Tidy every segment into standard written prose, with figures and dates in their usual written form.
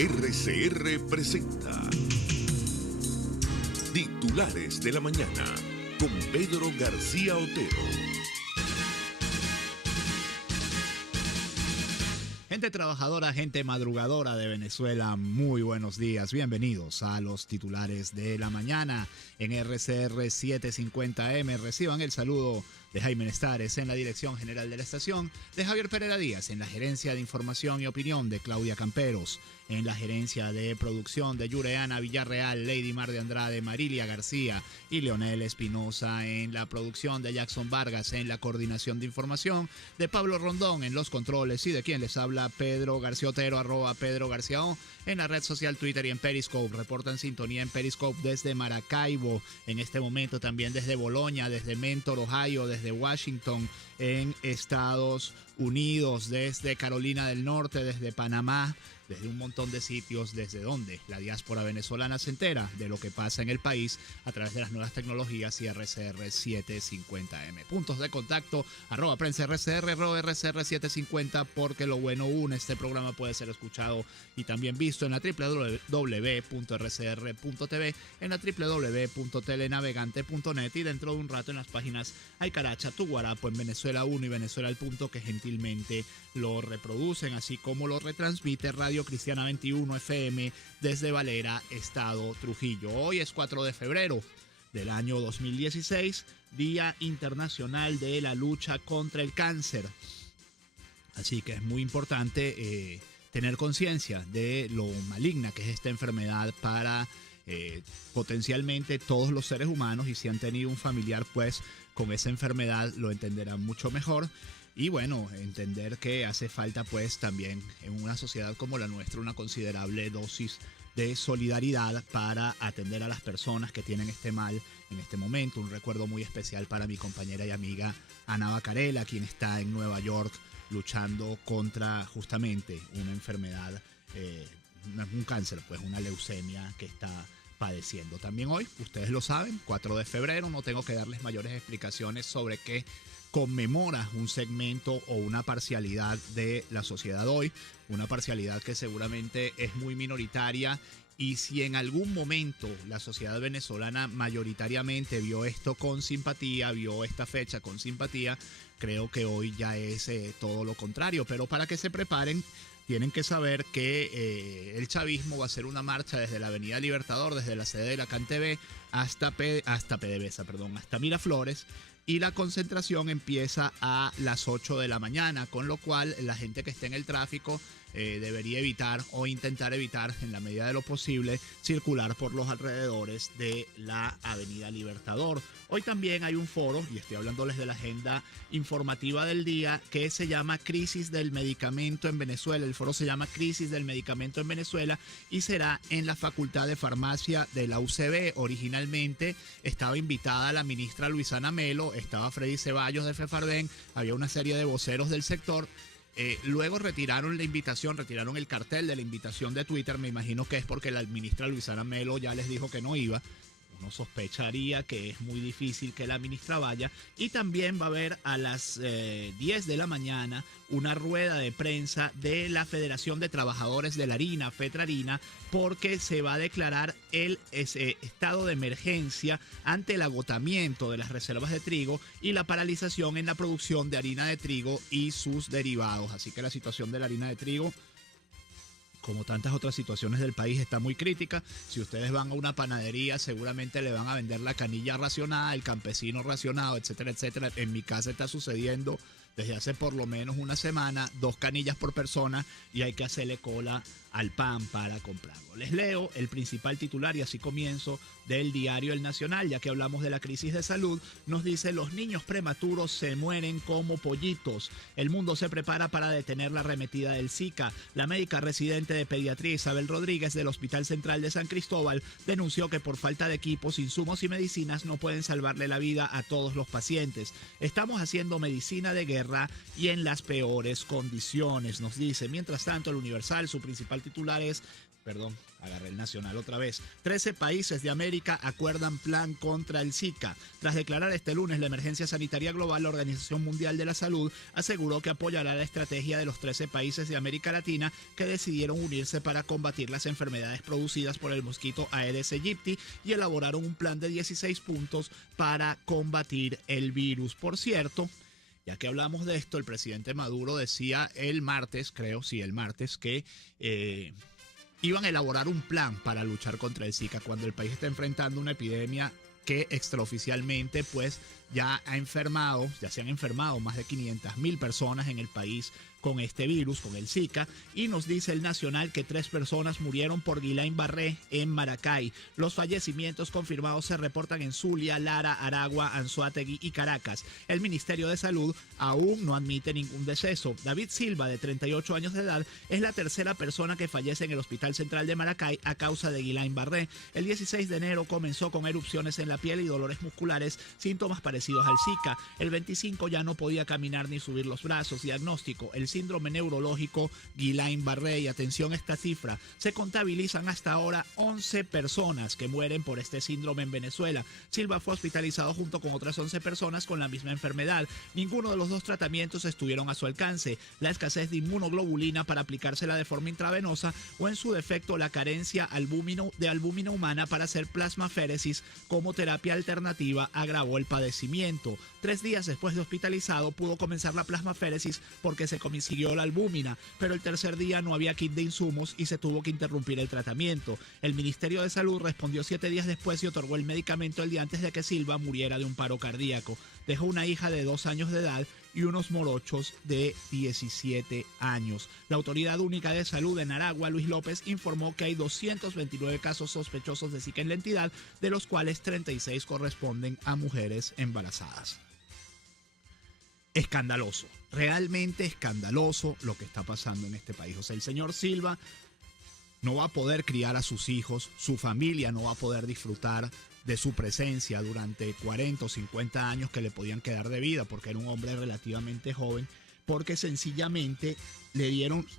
RCR presenta Titulares de la Mañana con Pedro García Otero. Gente trabajadora, gente madrugadora de Venezuela, muy buenos días. Bienvenidos a los titulares de la mañana en RCR 750M. Reciban el saludo de Jaime Nestares en la dirección general de la estación, de Javier Pereira Díaz en la gerencia de información y opinión, de Claudia Camperos en la gerencia de producción, de Yureana Villarreal, Lady Mar de Andrade, Marilia García y Leonel Espinosa en la producción, de Jackson Vargas en la coordinación de información, de Pablo Rondón en los controles y de quien les habla Pedro García Otero, @Pedro García O, en la red social Twitter y en Periscope. Reportan sintonía en Periscope desde Maracaibo, en este momento también desde Bolonia, desde Mentor, Ohio, desde Washington, en Estados Unidos, desde Carolina del Norte, desde Panamá, desde un montón de sitios desde donde la diáspora venezolana se entera de lo que pasa en el país a través de las nuevas tecnologías y RCR 750M. Puntos de contacto, @prensa RCR, @RCR 750, porque lo bueno une. Este programa puede ser escuchado y también visto en la www.rcr.tv, en la www.telenavegante.net y dentro de un rato en las páginas Aycaracha, Tuguarapo, en Venezuela 1 y Venezuela al punto, que gentilmente lo reproducen, así como lo retransmite Radio Cristiana 21 FM desde Valera, Estado Trujillo. Hoy es 4 de febrero del año 2016, Día Internacional de la Lucha contra el Cáncer. Así que es muy importante tener conciencia de lo maligna que es esta enfermedad para potencialmente todos los seres humanos, y si han tenido un familiar pues con esa enfermedad lo entenderán mucho mejor. Y bueno, entender que hace falta pues también en una sociedad como la nuestra una considerable dosis de solidaridad para atender a las personas que tienen este mal en este momento. Un recuerdo muy especial para mi compañera y amiga Ana Bacarela, quien está en Nueva York luchando contra justamente una enfermedad, no es un cáncer, pues una leucemia que está padeciendo. También hoy, ustedes lo saben, 4 de febrero, no tengo que darles mayores explicaciones sobre qué conmemora un segmento o una parcialidad de la sociedad hoy, una parcialidad que seguramente es muy minoritaria. Y si en algún momento la sociedad venezolana mayoritariamente vio esto con simpatía, vio esta fecha con simpatía, creo que hoy ya es todo lo contrario. Pero para que se preparen, tienen que saber que el chavismo va a hacer una marcha desde la Avenida Libertador, desde la sede de la CanTV hasta PDVSA, hasta Miraflores, y la concentración empieza a las 8 de la mañana, con lo cual la gente que esté en el tráfico debería evitar o intentar evitar en la medida de lo posible circular por los alrededores de la Avenida Libertador. Hoy también hay un foro, y estoy hablándoles de la agenda informativa del día, que se llama Crisis del Medicamento en Venezuela. El foro se llama Crisis del Medicamento en Venezuela y será en la Facultad de Farmacia de la UCB. Originalmente estaba invitada la ministra Luisana Melo, estaba Freddy Ceballos de FEFARDEN, había una serie de voceros del sector. Luego retiraron la invitación, retiraron el cartel de la invitación de Twitter. Me imagino que es porque la ministra Luisana Melo ya les dijo que no iba. Uno sospecharía que es muy difícil que la ministra vaya. Y también va a haber a las 10 de la mañana una rueda de prensa de la Federación de Trabajadores de la Harina, FETRARINA, porque se va a declarar el estado de emergencia ante el agotamiento de las reservas de trigo y la paralización en la producción de harina de trigo y sus derivados. Así que la situación de la harina de trigo, como tantas otras situaciones del país, está muy crítica. Si ustedes van a una panadería, seguramente le van a vender la canilla racionada, el campesino racionado, etcétera, etcétera. En mi casa está sucediendo desde hace por lo menos una semana, 2 canillas por persona, y hay que hacerle cola al pan para comprarlo. Les leo el principal titular, y así comienzo, del diario El Nacional, ya que hablamos de la crisis de salud. Nos dice: los niños prematuros se mueren como pollitos. El mundo se prepara para detener la arremetida del Zika. La médica residente de pediatría Isabel Rodríguez del Hospital Central de San Cristóbal denunció que por falta de equipos, insumos y medicinas no pueden salvarle la vida a todos los pacientes. Estamos haciendo medicina de guerra tierra y en las peores condiciones, nos dice. Mientras tanto, el Universal, su principal titular es... Perdón, agarré el Nacional otra vez. 13 países de América acuerdan plan contra el Zika. Tras declarar este lunes la emergencia sanitaria global, la Organización Mundial de la Salud aseguró que apoyará la estrategia de los 13 países de América Latina que decidieron unirse para combatir las enfermedades producidas por el mosquito Aedes aegypti y elaboraron un plan de 16 puntos para combatir el virus. Por cierto, ya que hablamos de esto, el presidente Maduro decía el martes, que... iban a elaborar un plan para luchar contra el Zika cuando el país está enfrentando una epidemia que extraoficialmente pues ya se han enfermado más de 500.000 personas en el país con este virus, con el Zika, y nos dice el Nacional que 3 personas murieron por Guillain-Barré en Maracay. Los fallecimientos confirmados se reportan en Zulia, Lara, Aragua, Anzoátegui y Caracas. El Ministerio de Salud aún no admite ningún deceso. David Silva, de 38 años de edad, es la tercera persona que fallece en el Hospital Central de Maracay a causa de Guillain-Barré. El 16 de enero comenzó con erupciones en la piel y dolores musculares, síntomas parecidos al Zika. El 25 ya no podía caminar ni subir los brazos. Diagnóstico: el síndrome neurológico Guillain-Barré. Y atención a esta cifra, se contabilizan hasta ahora 11 personas que mueren por este síndrome en Venezuela. Silva fue hospitalizado junto con otras 11 personas con la misma enfermedad. Ninguno de los dos tratamientos estuvieron a su alcance. La escasez de inmunoglobulina para aplicársela de forma intravenosa o en su defecto la carencia de albúmina humana para hacer plasmaféresis como terapia alternativa agravó el padecimiento. 3 días después de hospitalizado pudo comenzar la plasmaféresis porque se consiguió la albúmina, pero el tercer día no había kit de insumos y se tuvo que interrumpir el tratamiento. El Ministerio de Salud respondió 7 días después y otorgó el medicamento el día antes de que Silva muriera de un paro cardíaco. Dejó una hija de 2 años de edad y unos morochos de 17 años. La Autoridad Única de Salud en Aragua, Luis López, informó que hay 229 casos sospechosos de Zika en la entidad, de los cuales 36 corresponden a mujeres embarazadas. Escandaloso, realmente escandaloso lo que está pasando en este país. O sea, el señor Silva no va a poder criar a sus hijos, su familia no va a poder disfrutar de su presencia durante 40 o 50 años que le podían quedar de vida, porque era un hombre relativamente joven, porque sencillamente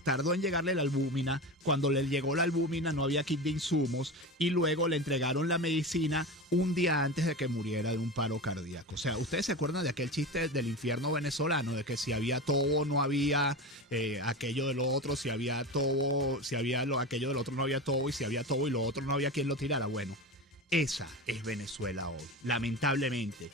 tardó en llegarle la albúmina. Cuando le llegó la albúmina no había kit de insumos y luego le entregaron la medicina un día antes de que muriera de un paro cardíaco. O sea, ¿ustedes se acuerdan de aquel chiste del infierno venezolano? De que si había tobo no había aquello de lo otro, si había tobo, aquello del otro no había tobo, y si había tobo y lo otro no había quien lo tirara. Bueno, esa es Venezuela hoy, lamentablemente.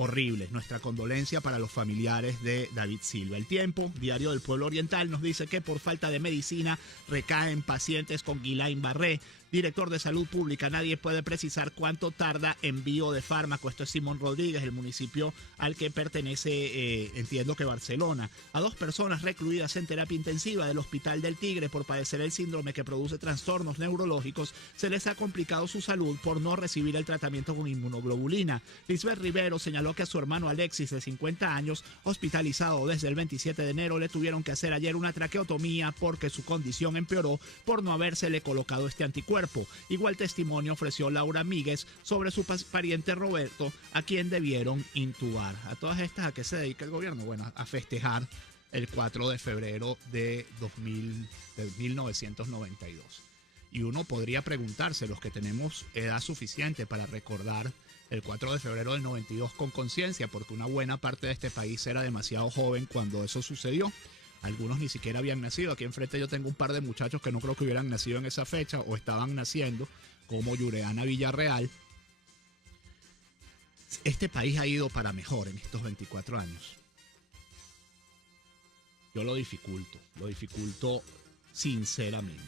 Horrible. Nuestra condolencia para los familiares de David Silva. El Tiempo, Diario del Pueblo Oriental, nos dice que por falta de medicina recaen pacientes con Guillain-Barré. Director de Salud Pública, nadie puede precisar cuánto tarda envío de fármaco. Esto es Simón Rodríguez, el municipio al que pertenece, entiendo que Barcelona. A 2 personas recluidas en terapia intensiva del Hospital del Tigre por padecer el síndrome que produce trastornos neurológicos, se les ha complicado su salud por no recibir el tratamiento con inmunoglobulina. Lisbeth Rivero señaló que a su hermano Alexis, de 50 años, hospitalizado desde el 27 de enero, le tuvieron que hacer ayer una traqueotomía porque su condición empeoró por no habérsele colocado este anticuerpo. Igual testimonio ofreció Laura Míguez sobre su pariente Roberto, a quien debieron intubar. A todas estas, ¿a qué se dedica el gobierno? Bueno, a festejar el 4 de febrero de 1992. Y uno podría preguntarse, los que tenemos edad suficiente para recordar el 4 de febrero del 92 con conciencia, porque una buena parte de este país era demasiado joven cuando eso sucedió. Algunos ni siquiera habían nacido. Aquí enfrente yo tengo un par de muchachos que no creo que hubieran nacido en esa fecha o estaban naciendo, como Yureana Villarreal. Este país ha ido para mejor en estos 24 años. Yo lo dificulto sinceramente.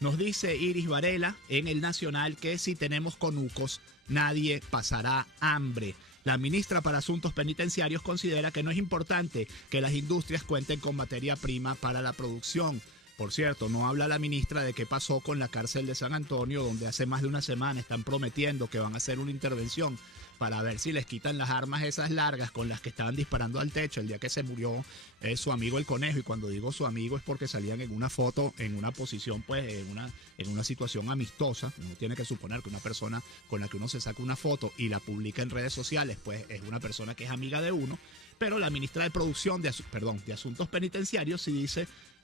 Nos dice Iris Varela en El Nacional que si tenemos conucos, nadie pasará hambre. La ministra para Asuntos Penitenciarios considera que no es importante que las industrias cuenten con materia prima para la producción. Por cierto, no habla la ministra de qué pasó con la cárcel de San Antonio, donde hace más de una semana están prometiendo que van a hacer una intervención para ver si les quitan las armas esas largas con las que estaban disparando al techo el día que se murió su amigo el Conejo. Y cuando digo su amigo es porque salían en una foto, en una posición, pues en una situación amistosa. Uno tiene que suponer que una persona con la que uno se saca una foto y la publica en redes sociales, pues es una persona que es amiga de uno. Pero la ministra de Producción, de Asuntos Penitenciarios, sí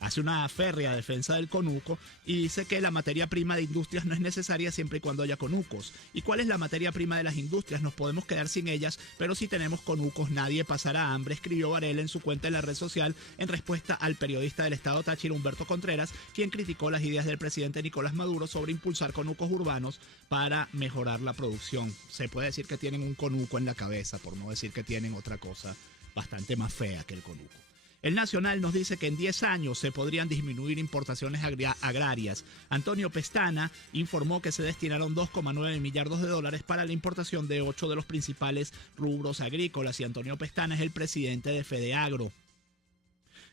hace una férrea defensa del conuco y dice que la materia prima de industrias no es necesaria siempre y cuando haya conucos. ¿Y cuál es la materia prima de las industrias? Nos podemos quedar sin ellas, pero si tenemos conucos nadie pasará hambre, escribió Varela en su cuenta en la red social en respuesta al periodista del Estado Táchira Humberto Contreras, quien criticó las ideas del presidente Nicolás Maduro sobre impulsar conucos urbanos para mejorar la producción. Se puede decir que tienen un conuco en la cabeza, por no decir que tienen otra cosa bastante más fea que el conuco. El Nacional nos dice que en 10 años se podrían disminuir importaciones agrarias. Antonio Pestana informó que se destinaron 2,9 millardos de dólares para la importación de 8 de los principales rubros agrícolas. Y Antonio Pestana es el presidente de FedeAgro,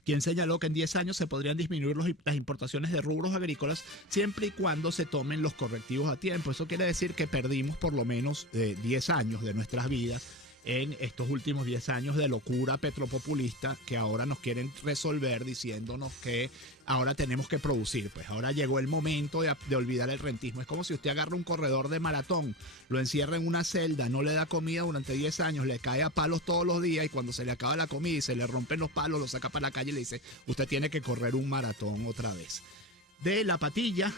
quien señaló que en 10 años se podrían disminuir las importaciones de rubros agrícolas siempre y cuando se tomen los correctivos a tiempo. Eso quiere decir que perdimos por lo menos 10 años de nuestras vidas en estos últimos 10 años de locura petropopulista que ahora nos quieren resolver diciéndonos que ahora tenemos que producir. Pues ahora llegó el momento de olvidar el rentismo. Es como si usted agarra un corredor de maratón, lo encierra en una celda, no le da comida durante 10 años, le cae a palos todos los días y cuando se le acaba la comida y se le rompen los palos, lo saca para la calle y le dice, usted tiene que correr un maratón otra vez. De La Patilla.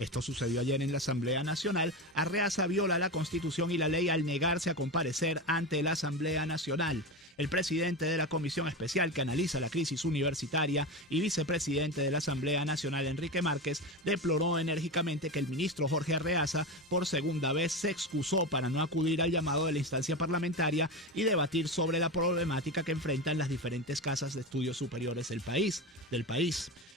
Esto sucedió ayer en la Asamblea Nacional. Arreaza viola la Constitución y la ley al negarse a comparecer ante la Asamblea Nacional. El presidente de la Comisión Especial que analiza la crisis universitaria y vicepresidente de la Asamblea Nacional, Enrique Márquez, deploró enérgicamente que el ministro Jorge Arreaza por segunda vez se excusó para no acudir al llamado de la instancia parlamentaria y debatir sobre la problemática que enfrentan las diferentes casas de estudios superiores del país.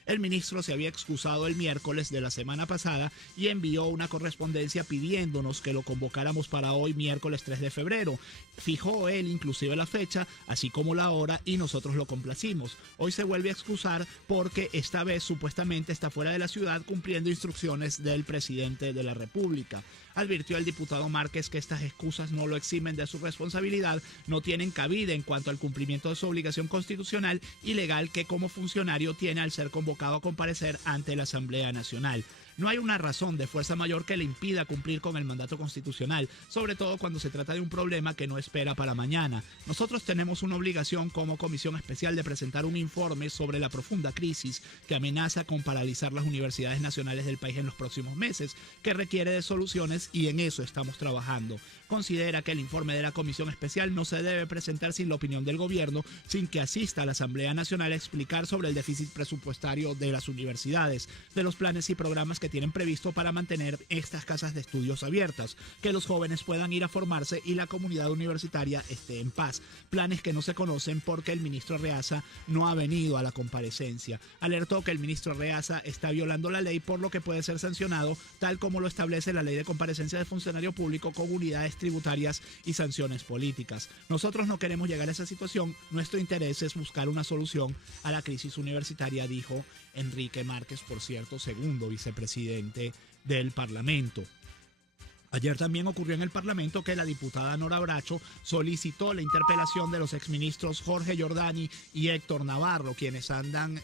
El ministro se había excusado el miércoles de la semana pasada y envió una correspondencia pidiéndonos que lo convocáramos para hoy, miércoles 3 de febrero. Fijó él inclusive la fecha, así como la hora, y nosotros lo complacimos. Hoy se vuelve a excusar porque esta vez supuestamente está fuera de la ciudad cumpliendo instrucciones del presidente de la República. Advirtió el diputado Márquez que estas excusas no lo eximen de su responsabilidad, no tienen cabida en cuanto al cumplimiento de su obligación constitucional y legal que como funcionario tiene al ser convocado a comparecer ante la Asamblea Nacional. No hay una razón de fuerza mayor que le impida cumplir con el mandato constitucional, sobre todo cuando se trata de un problema que no espera para mañana. Nosotros tenemos una obligación como Comisión Especial de presentar un informe sobre la profunda crisis que amenaza con paralizar las universidades nacionales del país en los próximos meses, que requiere de soluciones y en eso estamos trabajando. Considera que el informe de la Comisión Especial no se debe presentar sin la opinión del gobierno, sin que asista a la Asamblea Nacional a explicar sobre el déficit presupuestario de las universidades, de los planes y programas que tienen previsto para mantener estas casas de estudios abiertas, que los jóvenes puedan ir a formarse y la comunidad universitaria esté en paz. Planes que no se conocen porque el ministro Arreaza no ha venido a la comparecencia. Alertó que el ministro Arreaza está violando la ley, por lo que puede ser sancionado, tal como lo establece la ley de comparecencia de funcionario público con unidades tributarias y sanciones políticas. Nosotros no queremos llegar a esa situación, nuestro interés es buscar una solución a la crisis universitaria, dijo Enrique Márquez, por cierto, segundo vicepresidente del Parlamento. Ayer también ocurrió en el Parlamento que la diputada Nora Bracho solicitó la interpelación de los exministros Jorge Giordani y Héctor Navarro, quienes señalan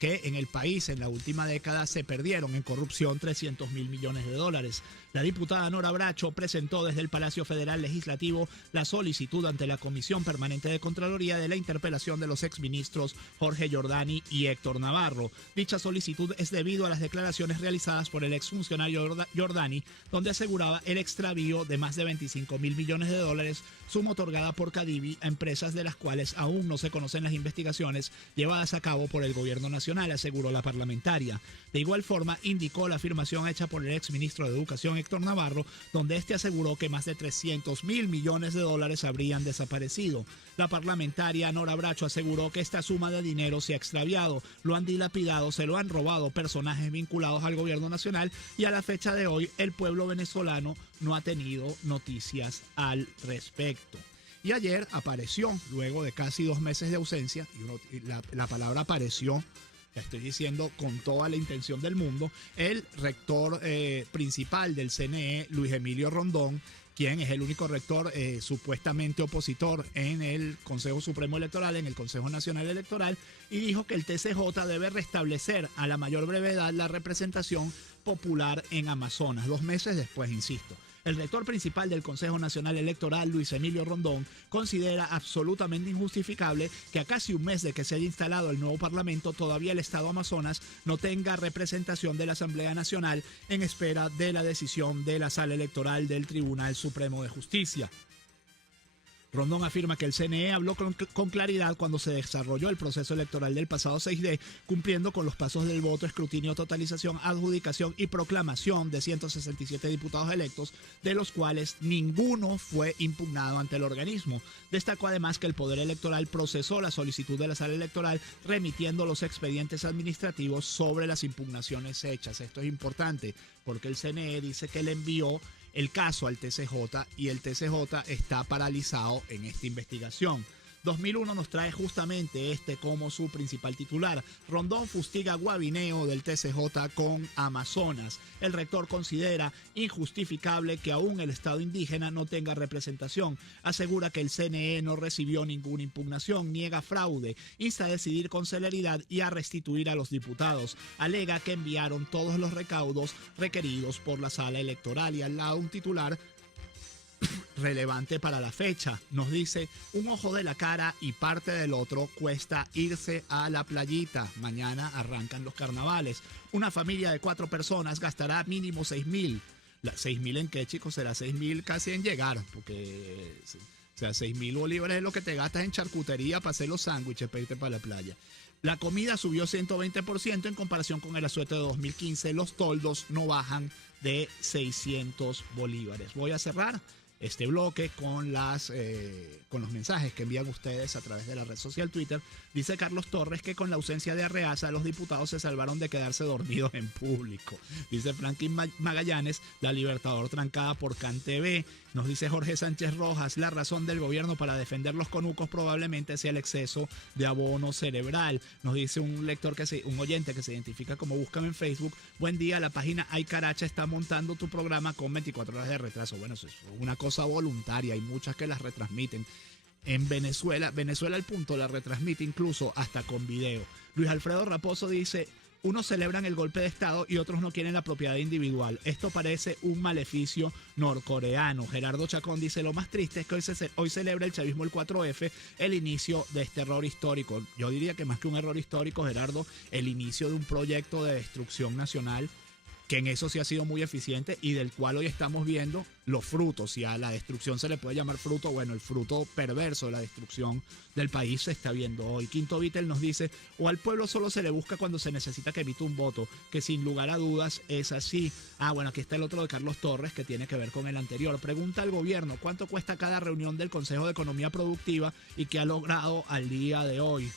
que en el país en la última década se perdieron en corrupción 300.000 millones de dólares. La diputada Nora Bracho presentó desde el Palacio Federal Legislativo la solicitud ante la Comisión Permanente de Contraloría de la interpelación de los exministros Jorge Giordani y Héctor Navarro. Dicha solicitud es debido a las declaraciones realizadas por el exfuncionario Giordani, donde aseguraba el extravío de más de 25.000 millones de dólares, suma otorgada por Cadivi a empresas de las cuales aún no se conocen las investigaciones llevadas a cabo por el gobierno nacional, aseguró la parlamentaria. De igual forma, indicó la afirmación hecha por el exministro de Educación Héctor Navarro, donde este aseguró que más de 300.000 millones de dólares habrían desaparecido. La parlamentaria Nora Bracho aseguró que esta suma de dinero se ha extraviado, lo han dilapidado, se lo han robado personajes vinculados al gobierno nacional y a la fecha de hoy el pueblo venezolano no ha tenido noticias al respecto. Y ayer apareció, luego de casi 2 meses de ausencia, y la palabra apareció, estoy diciendo con toda la intención del mundo, el rector principal del CNE, Luis Emilio Rondón, quien es el único rector supuestamente opositor en el Consejo Supremo Electoral, en el Consejo Nacional Electoral, y dijo que el TCJ debe restablecer a la mayor brevedad la representación popular en Amazonas, 2 meses después, insisto. El rector principal del Consejo Nacional Electoral, Luis Emilio Rondón, considera absolutamente injustificable que a casi un mes de que se haya instalado el nuevo Parlamento, todavía el Estado Amazonas no tenga representación de la Asamblea Nacional en espera de la decisión de la Sala Electoral del Tribunal Supremo de Justicia. Rondón afirma que el CNE habló con claridad cuando se desarrolló el proceso electoral del pasado 6D, cumpliendo con los pasos del voto, escrutinio, totalización, adjudicación y proclamación de 167 diputados electos, de los cuales ninguno fue impugnado ante el organismo. Destacó además que el Poder Electoral procesó la solicitud de la Sala Electoral, remitiendo los expedientes administrativos sobre las impugnaciones hechas. Esto es importante porque el CNE dice que le envió el caso al TCJ y el TCJ está paralizado en esta investigación. 2001 nos trae justamente como su principal titular. Rondón fustiga guabineo del TCJ con Amazonas. El rector considera injustificable que aún el Estado indígena no tenga representación. Asegura que el CNE no recibió ninguna impugnación, niega fraude, insta a decidir con celeridad y a restituir a los diputados. Alega que enviaron todos los recaudos requeridos por la sala electoral y al lado un titular relevante para la fecha. Nos dice: un ojo de la cara y parte del otro cuesta irse a la playita. Mañana arrancan los carnavales. Una familia de 4 personas gastará mínimo 6.000. ¿6.000 en qué, chicos? Será 6.000 casi en llegar, porque o sea, 6.000 bolívares es lo que te gastas en charcutería para hacer los sándwiches para irte para la playa. La comida subió 120% en comparación con el asueto de 2015. Los toldos no bajan de 600 bolívares. Voy a cerrar este bloque con los mensajes que envían ustedes a través de la red social Twitter. Dice Carlos Torres que con la ausencia de Arreaza, los diputados se salvaron de quedarse dormidos en público. Dice Franklin Magallanes: la Libertador trancada por CanTV. Nos dice Jorge Sánchez Rojas: la razón del gobierno para defender los conucos probablemente sea el exceso de abono cerebral. Nos dice un oyente que se identifica como Búscame en Facebook: buen día, la página Ay Caracha está montando tu programa con 24 horas de retraso. Bueno, eso es una cosa voluntaria, hay muchas que las retransmiten. En Venezuela al punto la retransmite incluso hasta con video. Luis Alfredo Raposo dice: unos celebran el golpe de Estado y otros no quieren la propiedad individual. Esto parece un maleficio norcoreano. Gerardo Chacón dice: lo más triste es que hoy celebra el chavismo el 4F, el inicio de este error histórico. Yo diría que más que un error histórico, Gerardo, el inicio de un proyecto de destrucción nacional, que en eso sí ha sido muy eficiente y del cual hoy estamos viendo los frutos. Si a la destrucción se le puede llamar fruto, bueno, el fruto perverso de la destrucción del país se está viendo hoy. Quinto Vittel nos dice: o al pueblo solo se le busca cuando se necesita que emita un voto, que sin lugar a dudas es así. Bueno, aquí está el otro de Carlos Torres, que tiene que ver con el anterior. Pregunta al gobierno: ¿cuánto cuesta cada reunión del Consejo de Economía Productiva y qué ha logrado al día de hoy?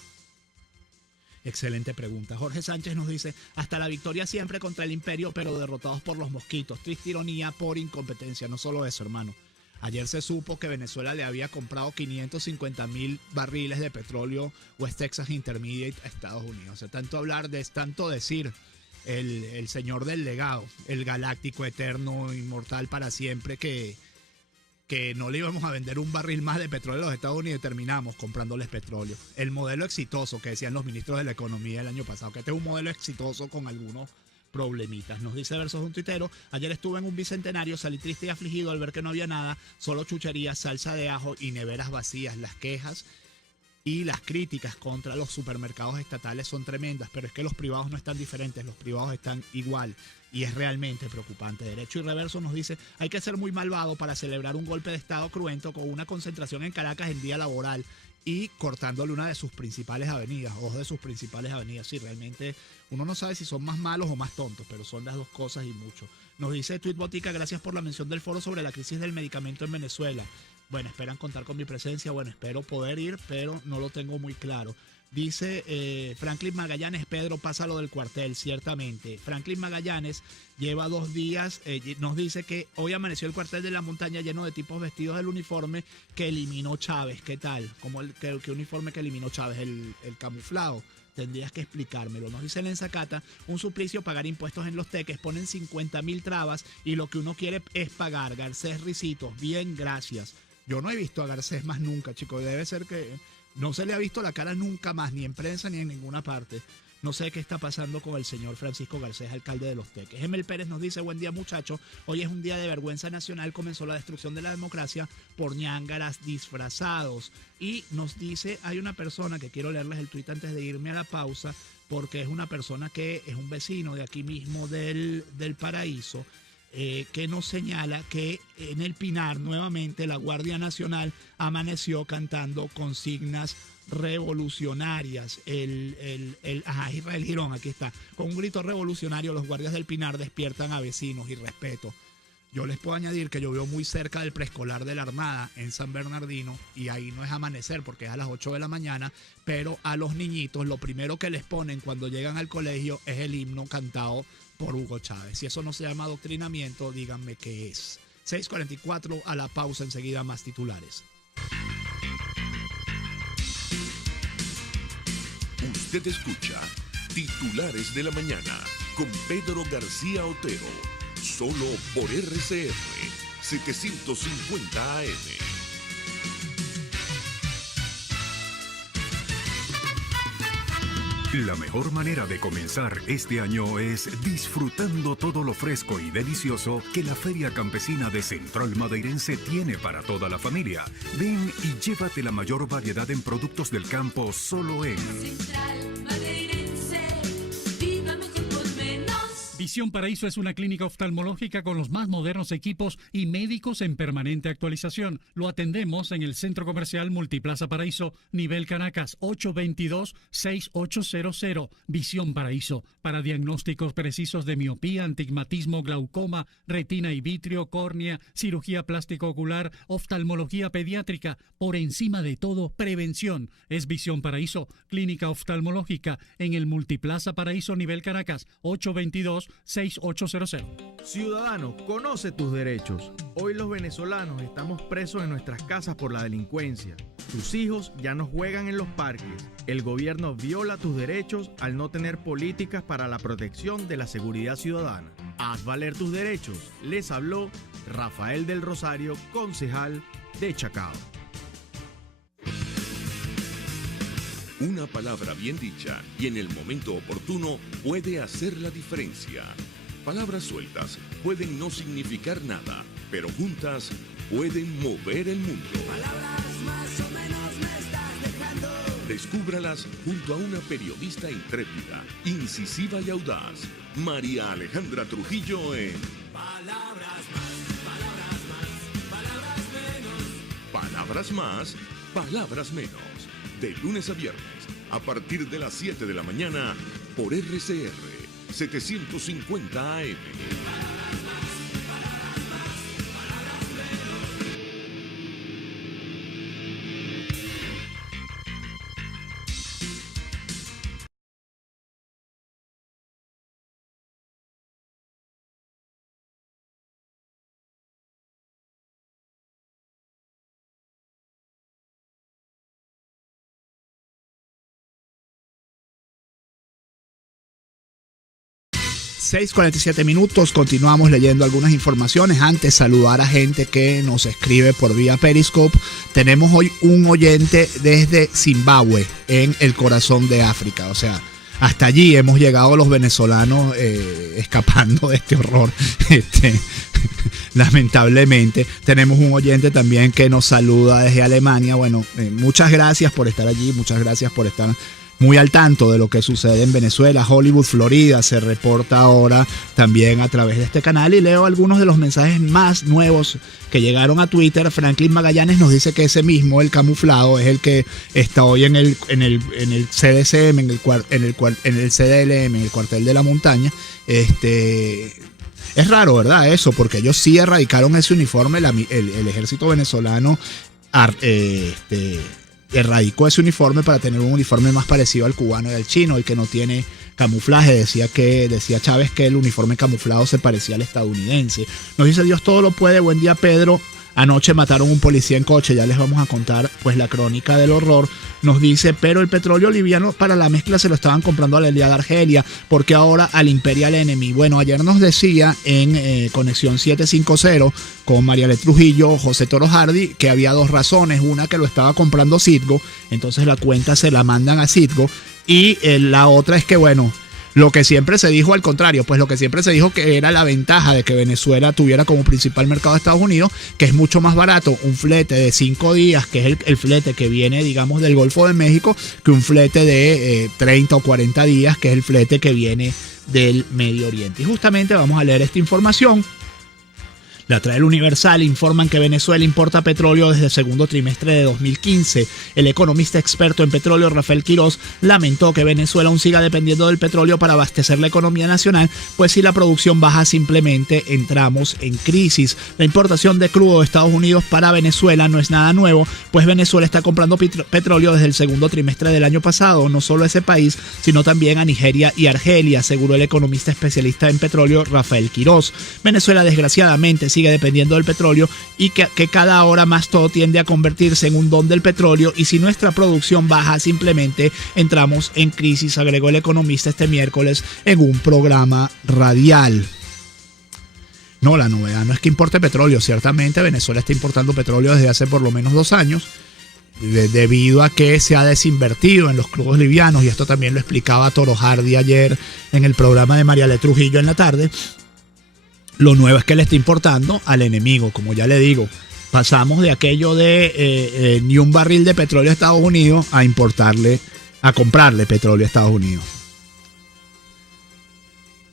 Excelente pregunta. Jorge Sánchez nos dice: hasta la victoria siempre contra el imperio, pero derrotados por los mosquitos. Triste ironía por incompetencia. No solo eso, hermano. Ayer se supo que Venezuela le había comprado 550.000 barriles de petróleo West Texas Intermediate a Estados Unidos. O sea, tanto decir el señor del legado, el galáctico, eterno, inmortal para siempre, que no le íbamos a vender un barril más de petróleo a los Estados Unidos y terminamos comprándoles petróleo. El modelo exitoso que decían los ministros de la economía el año pasado, que este es un modelo exitoso con algunos problemitas. Nos dice Versos de un tuitero: ayer estuve en un bicentenario, salí triste y afligido al ver que no había nada, solo chucherías, salsa de ajo y neveras vacías. Las quejas y las críticas contra los supermercados estatales son tremendas, pero es que los privados no están diferentes, los privados están igual. Y es realmente preocupante. Derecho y Reverso nos dice: hay que ser muy malvado para celebrar un golpe de Estado cruento con una concentración en Caracas en día laboral y cortándole una de sus principales avenidas, o dos de sus principales avenidas. Sí, realmente uno no sabe si son más malos o más tontos, pero son las dos cosas y mucho. Nos dice Tweet Botica: gracias por la mención del foro sobre la crisis del medicamento en Venezuela. Bueno, esperan contar con mi presencia. Bueno, espero poder ir, pero no lo tengo muy claro. Dice Franklin Magallanes: Pedro, pasa lo del cuartel. Ciertamente, Franklin Magallanes lleva 2 días, nos dice que hoy amaneció el cuartel de la montaña lleno de tipos vestidos del uniforme que eliminó Chávez. ¿Qué tal? ¿Cómo qué uniforme que eliminó Chávez? El camuflado. Tendrías que explicármelo. Nos dice Lenzacata: un suplicio pagar impuestos en los teques, ponen 50.000 trabas y lo que uno quiere es pagar. Garcés Ricitos: bien, gracias. Yo no he visto a Garcés más nunca, chicos. Debe ser que no se le ha visto la cara nunca más, ni en prensa ni en ninguna parte. No sé qué está pasando con el señor Francisco Garcés, alcalde de Los Teques. Emel Pérez nos dice, buen día muchachos, hoy es un día de vergüenza nacional, comenzó la destrucción de la democracia por ñángaras disfrazados. Y nos dice, hay una persona que quiero leerles el tuit antes de irme a la pausa, porque es una persona que es un vecino de aquí mismo del Paraíso, que nos señala que en el Pinar nuevamente la Guardia Nacional amaneció cantando consignas revolucionarias. Israel Girón, aquí está. Con un grito revolucionario, los guardias del Pinar despiertan a vecinos y respeto. Yo les puedo añadir que yo vivo muy cerca del preescolar de la Armada en San Bernardino y ahí no es amanecer porque es a las 8 de la mañana, pero a los niñitos lo primero que les ponen cuando llegan al colegio es el himno cantado por Hugo Chávez. Si eso no se llama adoctrinamiento, díganme qué es. 6:44, a la pausa, enseguida más titulares. Usted escucha Titulares de la Mañana con Pedro García Otero, solo por RCR 750 AM. La mejor manera de comenzar este año es disfrutando todo lo fresco y delicioso que la Feria Campesina de Central Madeirense tiene para toda la familia. Ven y llévate la mayor variedad en productos del campo solo en Central Madeirense, viva mejor por menos. Visión Paraíso es una clínica oftalmológica con los más modernos equipos y médicos en permanente actualización. Lo atendemos en el Centro Comercial Multiplaza Paraíso, nivel Caracas, 822-6800. Visión Paraíso, para diagnósticos precisos de miopía, antigmatismo, glaucoma, retina y vitrio, córnea, cirugía plástico-ocular, oftalmología pediátrica. Por encima de todo, prevención. Es Visión Paraíso, clínica oftalmológica en el Multiplaza Paraíso, nivel Caracas, 822-6800. Ciudadano, conoce tus derechos. Hoy los venezolanos estamos presos en nuestras casas por la delincuencia. Tus hijos ya no juegan en los parques. El gobierno viola tus derechos al no tener políticas para la protección de la seguridad ciudadana. Haz valer tus derechos. Les habló Rafael del Rosario, concejal de Chacao. Una palabra bien dicha y en el momento oportuno puede hacer la diferencia. Palabras sueltas pueden no significar nada, pero juntas pueden mover el mundo. Palabras más o menos me estás dejando. Descúbralas junto a una periodista intrépida, incisiva y audaz, María Alejandra Trujillo en Palabras más, palabras más, palabras menos. Palabras más, palabras menos. De lunes a viernes, a partir de las 7 de la mañana, por RCR 750 AM. ...6:47, continuamos leyendo algunas informaciones. Antes, saludar a gente que nos escribe por vía Periscope. Tenemos hoy un oyente desde Zimbabue, en el corazón de África. O sea, hasta allí hemos llegado los venezolanos escapando de este horror. Lamentablemente. Tenemos un oyente también que nos saluda desde Alemania. Bueno, muchas gracias por estar allí, muchas gracias por estar muy al tanto de lo que sucede en Venezuela. Hollywood, Florida, se reporta ahora también a través de este canal, y leo algunos de los mensajes más nuevos que llegaron a Twitter. Franklin Magallanes nos dice que ese mismo, el camuflado, es el que está hoy en el CDCM, en el CDLM, en el cuartel de la montaña. Es raro, ¿verdad? Eso, porque ellos sí erradicaron ese uniforme. El ejército venezolano erradicó ese uniforme para tener un uniforme más parecido al cubano y al chino, y que no tiene camuflaje. Decía Chávez que el uniforme camuflado se parecía al estadounidense. Nos dice Dios todo lo puede. Buen día, Pedro. Anoche mataron un policía en coche. Ya les vamos a contar pues la crónica del horror. Nos dice, pero el petróleo liviano para la mezcla se lo estaban comprando a la Liga de Argelia, porque ahora al Imperial Enemy. Bueno, ayer nos decía en Conexión 750 con Mariale Trujillo, José Toro Hardy, que había dos razones. Una, que lo estaba comprando Citgo, entonces la cuenta se la mandan a Citgo, Y la otra es que, bueno, lo que siempre se dijo al contrario, pues lo que siempre se dijo que era la ventaja de que Venezuela tuviera como principal mercado a Estados Unidos, que es mucho más barato un flete de 5 días, que es el flete que viene, digamos, del Golfo de México, que un flete de 30 o 40 días, que es el flete que viene del Medio Oriente. Y justamente vamos a leer esta información. La trae el Universal, informan que Venezuela importa petróleo desde el segundo trimestre de 2015. El economista experto en petróleo Rafael Quirós lamentó que Venezuela aún siga dependiendo del petróleo para abastecer la economía nacional, pues si la producción baja simplemente entramos en crisis. La importación de crudo de Estados Unidos para Venezuela no es nada nuevo, pues Venezuela está comprando petróleo desde el segundo trimestre del año pasado, no solo a ese país, sino también a Nigeria y Argelia, aseguró el economista especialista en petróleo Rafael Quirós. Venezuela desgraciadamente sigue dependiendo del petróleo y que cada hora más todo tiende a convertirse en un don del petróleo, y si nuestra producción baja simplemente entramos en crisis, agregó el economista este miércoles en un programa radial. No, la novedad no es que importe petróleo, ciertamente Venezuela está importando petróleo desde hace por lo menos 2 años, debido a que se ha desinvertido en los crudos livianos, y esto también lo explicaba Toro Hardy ayer en el programa de Mariale Trujillo en la tarde. Lo nuevo es que le está importando al enemigo, como ya le digo. Pasamos de aquello de ni un barril de petróleo a Estados Unidos a comprarle petróleo a Estados Unidos.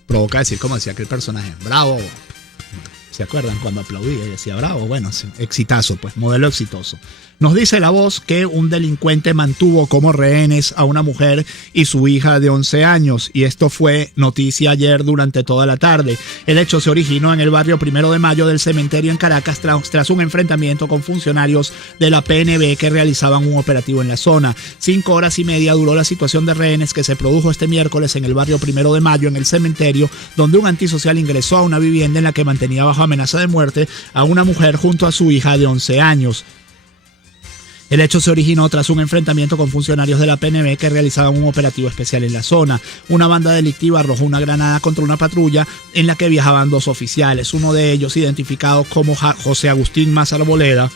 Provoca decir, como decía aquel personaje, bravo. ¿Se acuerdan cuando aplaudía y decía bravo? Bueno, exitazo, pues, modelo exitoso. Nos dice La Voz que un delincuente mantuvo como rehenes a una mujer y su hija de 11 años, y esto fue noticia ayer durante toda la tarde. El hecho se originó en el barrio 1 de Mayo del Cementerio en Caracas tras un enfrentamiento con funcionarios de la PNB que realizaban un operativo en la zona. 5 horas y media duró la situación de rehenes que se produjo este miércoles en el barrio 1 de Mayo en el cementerio, donde un antisocial ingresó a una vivienda en la que mantenía bajo amenaza de muerte a una mujer junto a su hija de 11 años. El hecho se originó tras un enfrentamiento con funcionarios de la PNB que realizaban un operativo especial en la zona. Una banda delictiva arrojó una granada contra una patrulla en la que viajaban 2 oficiales. Uno de ellos, identificado como José Agustín Maza Arboleda,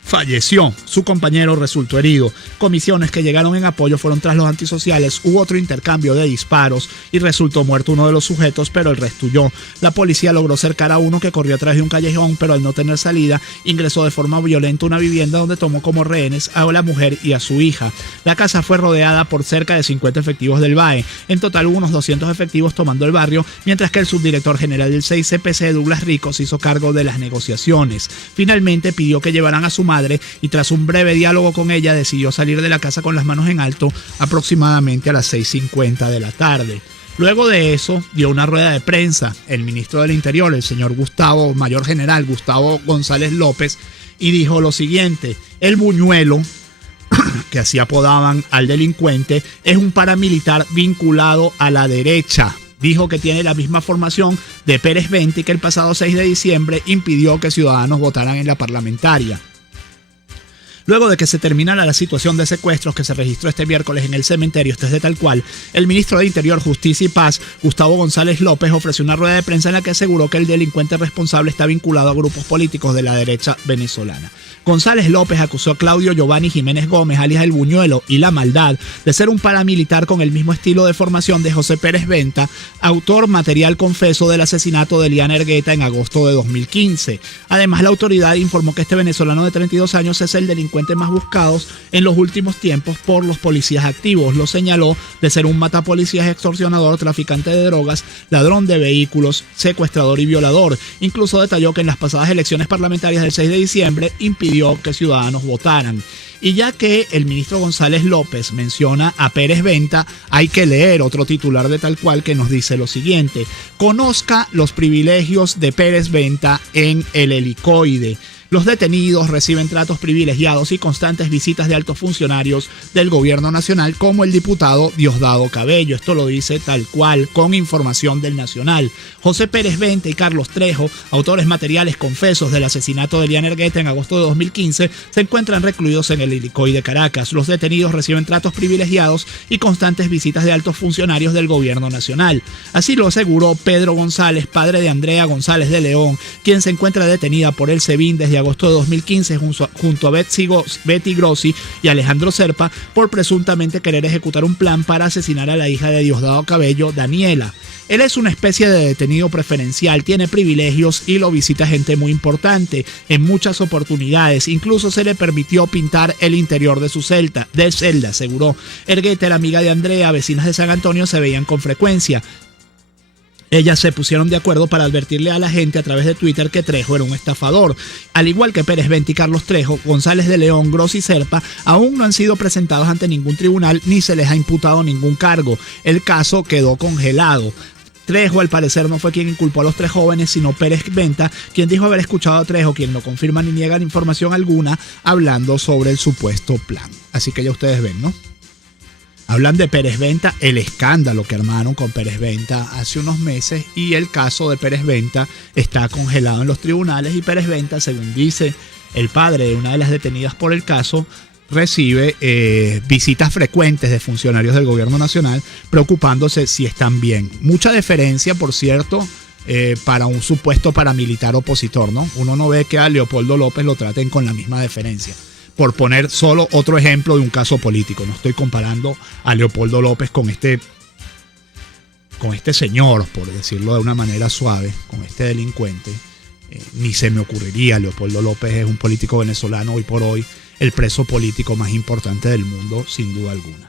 falleció. Su compañero resultó herido. Comisiones que llegaron en apoyo fueron tras los antisociales. Hubo otro intercambio de disparos y resultó muerto uno de los sujetos, pero el resto huyó. La policía logró cercar a uno que corrió a través de un callejón, pero al no tener salida, ingresó de forma violenta a una vivienda donde tomó como rehenes a la mujer y a su hija. La casa fue rodeada por cerca de 50 efectivos del BAE. En total hubo unos 200 efectivos tomando el barrio, mientras que el subdirector general del 6CPC, Douglas Rico, se hizo cargo de las negociaciones. Finalmente pidió que llevaran a su madre, y tras un breve diálogo con ella decidió salir de la casa con las manos en alto aproximadamente a las 6:50 de la tarde. Luego de eso dio una rueda de prensa el ministro del Interior, el señor Mayor General Gustavo González López, y dijo lo siguiente: el buñuelo, que así apodaban al delincuente, es un paramilitar vinculado a la derecha. Dijo que tiene la misma formación de Pérez Venta y que el pasado 6 de diciembre impidió que ciudadanos votaran en la parlamentaria. Luego de que se terminara la situación de secuestros que se registró este miércoles en el cementerio, este es de tal cual, el ministro de Interior, Justicia y Paz, Gustavo González López, ofreció una rueda de prensa en la que aseguró que el delincuente responsable está vinculado a grupos políticos de la derecha venezolana. González López acusó a Claudio Giovanni Jiménez Gómez, alias El Buñuelo y La Maldad, de ser un paramilitar con el mismo estilo de formación de José Pérez Venta, autor material confeso del asesinato de Eliana Ergueta en agosto de 2015. Además, la autoridad informó que este venezolano de 32 años es el delincuente más buscado en los últimos tiempos por los policías activos. Lo señaló de ser un matapolicías, extorsionador, traficante de drogas, ladrón de vehículos, secuestrador y violador. Incluso detalló que en las pasadas elecciones parlamentarias del 6 de diciembre impidió que ciudadanos votaran. Y ya que el ministro González López menciona a Pérez Venta, hay que leer otro titular de tal cual que nos dice lo siguiente: conozca los privilegios de Pérez Venta en el helicoide. Los detenidos reciben tratos privilegiados y constantes visitas de altos funcionarios del gobierno nacional, como el diputado Diosdado Cabello. Esto lo dice tal cual, con información del Nacional. José Pérez Venta y Carlos Trejo, autores materiales confesos del asesinato de Eliana Ergueta en agosto de 2015, se encuentran recluidos en el helicoide de Caracas. Los detenidos reciben tratos privilegiados y constantes visitas de altos funcionarios del gobierno nacional. Así lo aseguró Pedro González, padre de Andrea González de León, quien se encuentra detenida por el SEBIN desde agosto de 2015 junto a Betty Grossi y Alejandro Serpa por presuntamente querer ejecutar un plan para asesinar a la hija de Diosdado Cabello, Daniela. Él es una especie de detenido preferencial, tiene privilegios y lo visita gente muy importante en muchas oportunidades. Incluso se le permitió pintar el interior de su celda, aseguró. Ergueta, la amiga de Andrea, vecinas de San Antonio, se veían con frecuencia. Ellas se pusieron de acuerdo para advertirle a la gente a través de Twitter que Trejo era un estafador. Al igual que Pérez Venta y Carlos Trejo, González de León, Grossi y Serpa aún no han sido presentados ante ningún tribunal ni se les ha imputado ningún cargo. El caso quedó congelado. Trejo al parecer no fue quien inculpó a los tres jóvenes, sino Pérez Venta, quien dijo haber escuchado a Trejo, quien no confirma ni niega información alguna, hablando sobre el supuesto plan. Así que ya ustedes ven, ¿no? Hablan de Pérez Venta, el escándalo que armaron con Pérez Venta hace unos meses, y el caso de Pérez Venta está congelado en los tribunales, y Pérez Venta, según dice el padre de una de las detenidas por el caso, recibe visitas frecuentes de funcionarios del gobierno nacional preocupándose si están bien. Mucha deferencia, por cierto, para un supuesto paramilitar opositor, ¿no? Uno no ve que a Leopoldo López lo traten con la misma deferencia. Por poner solo otro ejemplo de un caso político. No estoy comparando a Leopoldo López con este señor, por decirlo de una manera suave, con este delincuente. Ni se me ocurriría. Leopoldo López es un político venezolano hoy por hoy, el preso político más importante del mundo, sin duda alguna.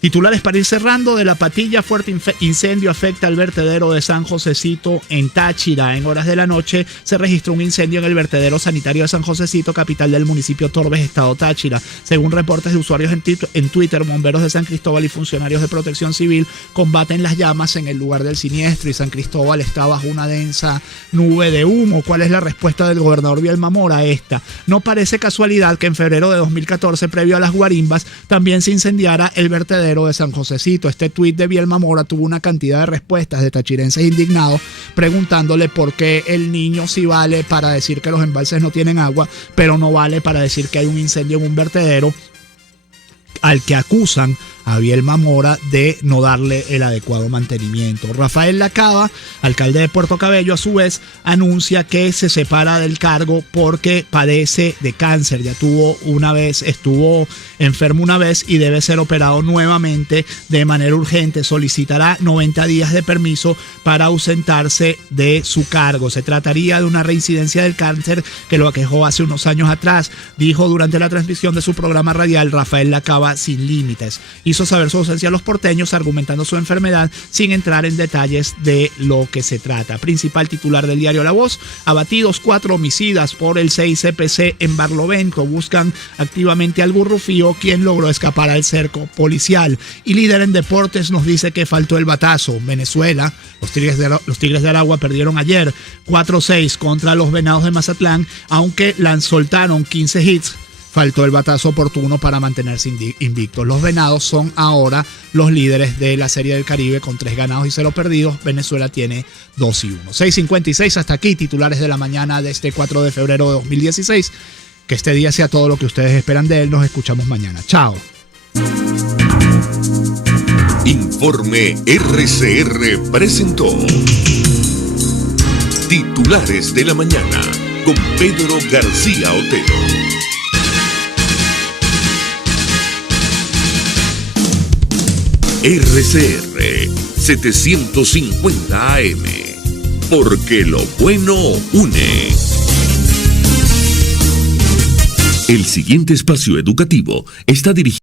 Titulares para ir cerrando: de la Patilla, fuerte incendio afecta al vertedero de San Josecito en Táchira. En horas de la noche se registró un incendio en el vertedero sanitario de San Josecito, capital del municipio Torbes, estado Táchira. Según reportes de usuarios en Twitter, bomberos de San Cristóbal y funcionarios de protección civil combaten las llamas en el lugar del siniestro, y San Cristóbal está bajo una densa nube de humo. ¿Cuál es la respuesta del gobernador Vielma Mora a esta? No parece casualidad que en febrero de 2014, previo a las guarimbas, también se incendiara el vertedero de San Josecito. Este tuit de Vielma Mora tuvo una cantidad de respuestas de tachirenses indignados preguntándole por qué el niño sí vale para decir que los embalses no tienen agua, pero no vale para decir que hay un incendio en un vertedero al que acusan a Vielma Mora de no darle el adecuado mantenimiento. Rafael Lacaba, alcalde de Puerto Cabello, a su vez anuncia que se separa del cargo porque padece de cáncer. Ya estuvo enfermo una vez y debe ser operado nuevamente de manera urgente. Solicitará 90 días de permiso para ausentarse de su cargo. Se trataría de una reincidencia del cáncer que lo aquejó hace unos años atrás, dijo durante la transmisión de su programa radial Rafael Lacaba Sin Límites. Hizo saber su ausencia a los porteños, argumentando su enfermedad sin entrar en detalles de lo que se trata. Principal titular del diario La Voz: abatidos 4 homicidas por el 6 CPC en Barlovento. Buscan activamente al Gurrufío, quien logró escapar al cerco policial. Y líder en deportes nos dice que faltó el batazo. Venezuela, los Tigres de Aragua perdieron ayer 4-6 contra los Venados de Mazatlán, aunque soltaron 15 hits. Faltó el batazo oportuno para mantenerse invictos. Los Venados son ahora los líderes de la Serie del Caribe con 3 ganados y 0 perdidos. Venezuela tiene 2-1. 6:56, hasta aquí titulares de la mañana de este 4 de febrero de 2016. Que este día sea todo lo que ustedes esperan de él. Nos escuchamos mañana. Chao. Informe RCR presentó Titulares de la mañana con Pedro García Otero. RCR 750 AM, porque lo bueno une. El siguiente espacio educativo está dirigido